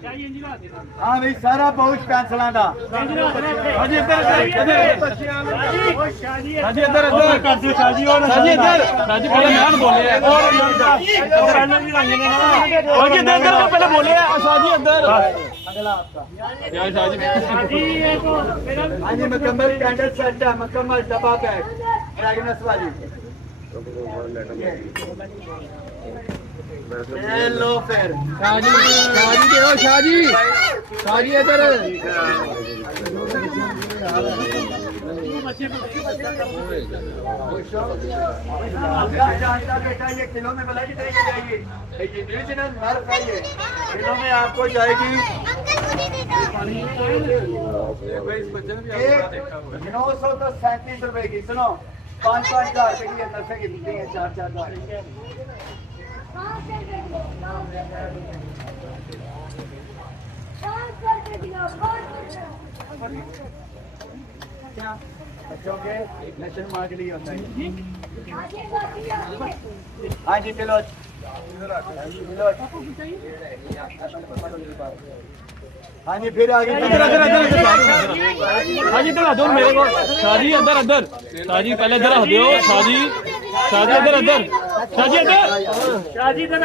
हाँ भाई सारा बहुत कैंसलां दा हाजी इधर हाजी इधर कर दियो शाजी और शाजी इधर शाजी पहले मैं बोले और पहले भी रंग ने ना हाजी इधर पहले बोले शाजी इधर अगला आपका जय शाजी हाजी मुकम्मल कैंडल सेट है मुकम्मल डब्बा पैक फ्रेगनेंस वाली लो फिर शाजी शाजी दे शाजी शाजी इधर बेटा ये किलो में मलाई कितने की जाएगी किलो में आपको जाएगी 937 रुपए की सुनो 5-5 हज़ार रुपए की नफे की बिकती है 4-4 हज़ार बच्चों के नेशनल मार्क के लिए होता है हाँ जी चलो हाँ जी फिर आगे हाँ जी इधर दो मेरे को शादी अंदर अंदर शादी पहले इधर आ दो शादी शादी इधर अंदर शादी इधर शादी इधर